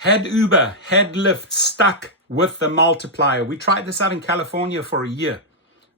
Had Uber, had Lyft stuck with the multiplier. We tried this out in California for a year.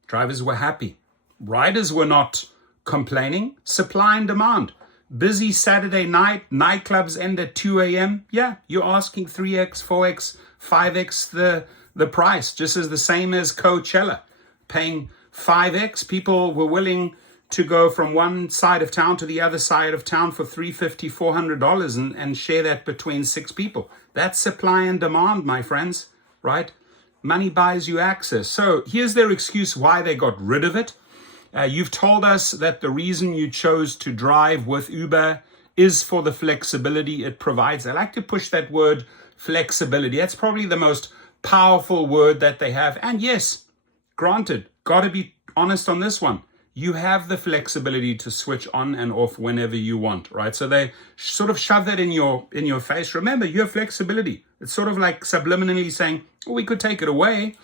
Drivers were happy. Riders were not complaining. Supply and demand. Busy Saturday night, nightclubs end at 2 a.m. Yeah, you're asking 3x, 4x, 5x the price, just as the same as Coachella. Paying 5x, people were willing to go from one side of town to the other side of town for $350, $400 and share that between 6 people. That's supply and demand, my friends, right? Money buys you access. So here's their excuse why they got rid of it. You've told us that the reason you chose to drive with Uber is for the flexibility it provides. I like to push that word flexibility. That's probably the most powerful word that they have. And yes, granted, got to be honest on this one. You have the flexibility to switch on and off whenever you want, right? So they sort of shove that in your face. Remember, you have flexibility. It's sort of like subliminally saying, well, we could take it away.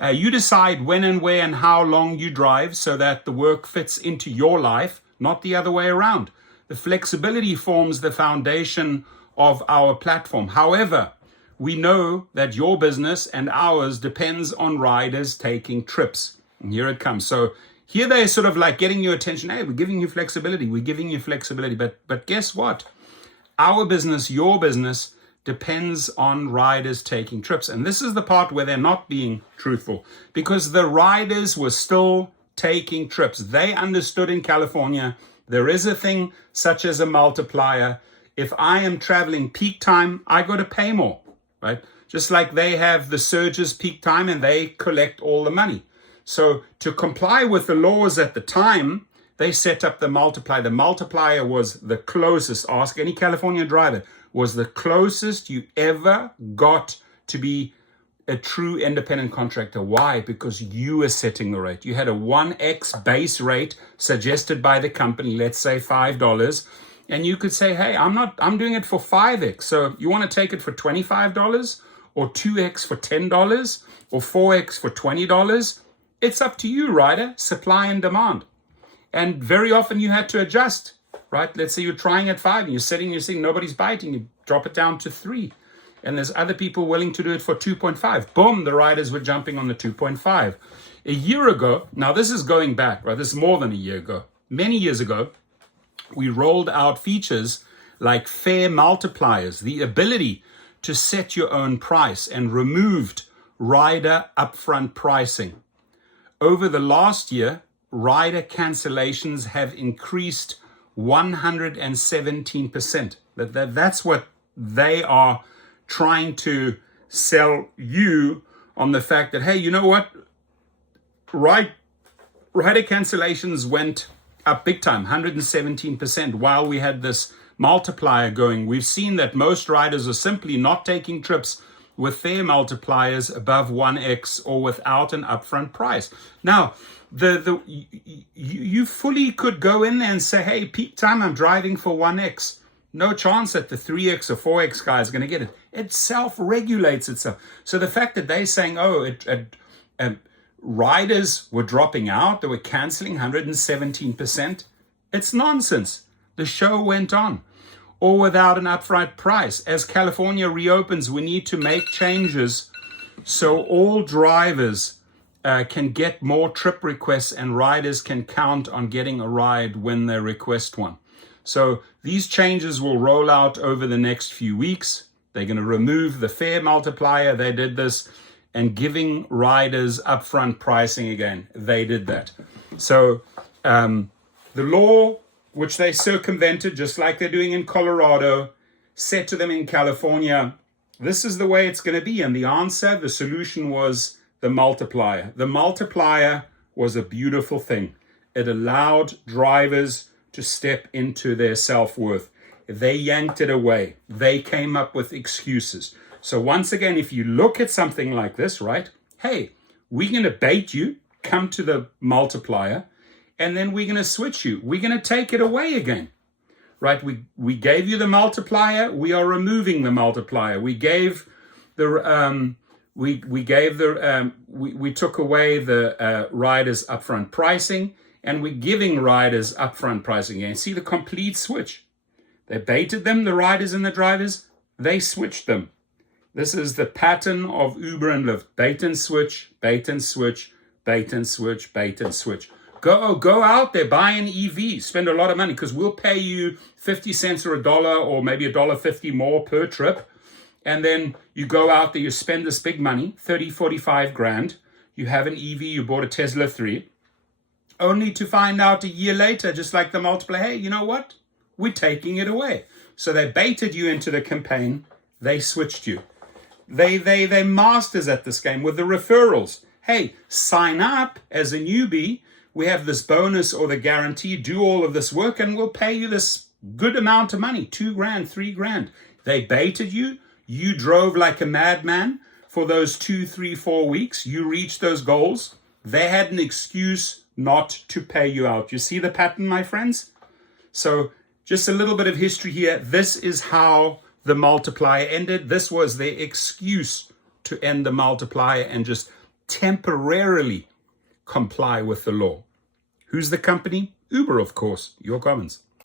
You decide when and where and how long you drive so that the work fits into your life, not the other way around. The flexibility forms the foundation of our platform. However, we know that your business and ours depends on riders taking trips. And here it comes. So here they're sort of like getting your attention. Hey, we're giving you flexibility. We're giving you flexibility. But guess what? Our business, your business, depends on riders taking trips. And this is the part where they're not being truthful, because the riders were still taking trips. They understood in California, there is a thing such as a multiplier. If I am traveling peak time, I got to pay more, right? Just like they have the surges peak time and they collect all the money. So to comply with the laws at the time, they set up the multiplier. The multiplier was the closest, ask any California driver, was the closest you ever got to be a true independent contractor. Why? Because you were setting the rate. You had a 1x base rate suggested by the company, let's say $5. And you could say, hey, I'm doing it for 5x. So you want to take it for $25 or 2x for $10 or 4x for $20? It's up to you, rider, supply and demand. And very often you had to adjust, right? Let's say you're trying at 5 and you're seeing nobody's biting. You drop it down to 3. And there's other people willing to do it for 2.5. Boom, the riders were jumping on the 2.5. A year ago, now this is going back, right? This is more than a year ago. Many years ago, we rolled out features like fare multipliers, the ability to set your own price, and removed rider upfront pricing. Over the last year, rider cancellations have increased 117%. That's what they are trying to sell you on, the fact that, hey, you know what? Rider cancellations went up big time, 117%, while we had this multiplier going. We've seen that most riders are simply not taking trips with their multipliers above 1x or without an upfront price. Now, you fully could go in there and say, hey, peak time, I'm driving for 1x. No chance that the 3x or 4x guy is going to get it. It self-regulates itself. So the fact that they're saying, riders were dropping out, they were canceling 117%, it's nonsense. The show went on. Or without an upfront price. As California reopens, we need to make changes so all drivers can get more trip requests and riders can count on getting a ride when they request one. So these changes will roll out over the next few weeks. They're going to remove the fare multiplier. They did this. And giving riders upfront pricing again. They did that. So the law, which they circumvented, just like they're doing in Colorado, said to them in California, this is the way it's going to be. And the answer, the solution was the multiplier. The multiplier was a beautiful thing. It allowed drivers to step into their self-worth. They yanked it away. They came up with excuses. So once again, if you look at something like this, right? Hey, we're going to bait you, come to the multiplier, and then we're going to switch you. We're going to take it away again, right? We gave you the multiplier. We are removing the multiplier. We gave the we took away the riders upfront pricing, and we're giving riders upfront pricing again. See the complete switch. They baited them, the riders and the drivers. They switched them. This is the pattern of Uber and Lyft. Bait and switch, bait and switch, bait and switch, bait and switch. Go out there, buy an EV, spend a lot of money, because we'll pay you 50 cents or $1 or maybe $1.50 more per trip. And then you go out there, you spend this big money, 30, 45 grand. You have an EV, you bought a Tesla 3, only to find out a year later, just like the Multiplier, hey, you know what? We're taking it away. So they baited you into the campaign. They switched you. They're masters at this game with the referrals. Hey, sign up as a newbie. We have this bonus or the guarantee, do all of this work, and we'll pay you this good amount of money, 2 grand, 3 grand. They baited you. You drove like a madman for those 2, 3, 4 weeks. You reached those goals. They had an excuse not to pay you out. You see the pattern, my friends? So just a little bit of history here. This is how the Multiplier ended. This was their excuse to end the Multiplier and just temporarily comply with the law. Who's the company? Uber, of course. Your comments.